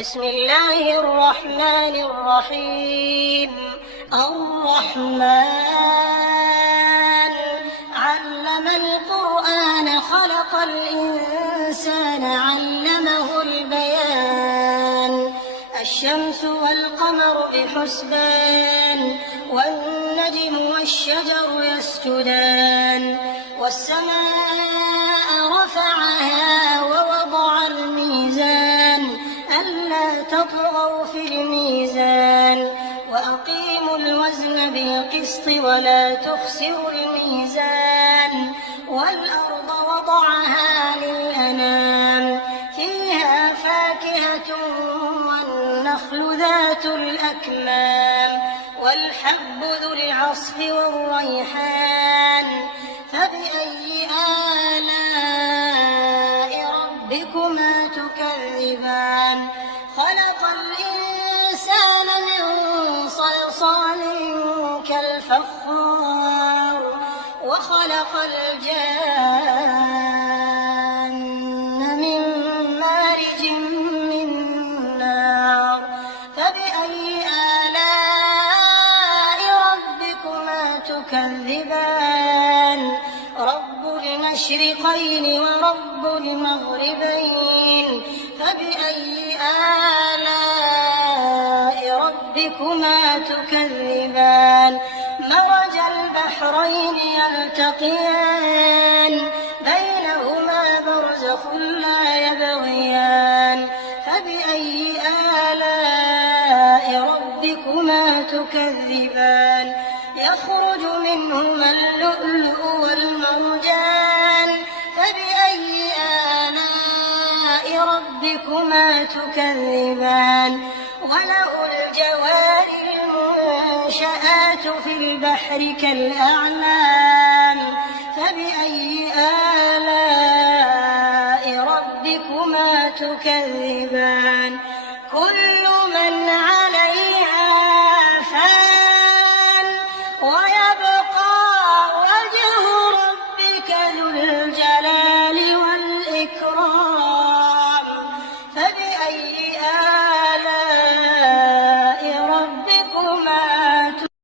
بسم الله الرحمن الرحيم الرحمن علم القرآن خلق الإنسان علمه البيان الشمس والقمر بحسبان والنجم والشجر يسجدان والسماء رفعها ووضع الميزان ألا تطغوا في الميزان وأقيموا الوزن بالقسط ولا تخسروا الميزان والأرض وضعها للأنام فيها فاكهة والنخل ذات الأكمام والحب ذو العصف والريحان فبأي آلاء ربكما تكذبان خلق الإنسان من صلصال كالفخار وخلق الجان من مارج من نار فبأي آلاء ربكما تكذبان رب المشرقين ورب المغربين فبأي آلاء ربكما تكذبان مرج البحرين يلتقيان بينهما برزخ لا يبغيان فبأي آلاء ربكما تكذبان يخرج منهما اللؤلؤ والمرجان فبأي آلاء ربكما تكذبان وله الجوار المنشآت في البحر كالأعلام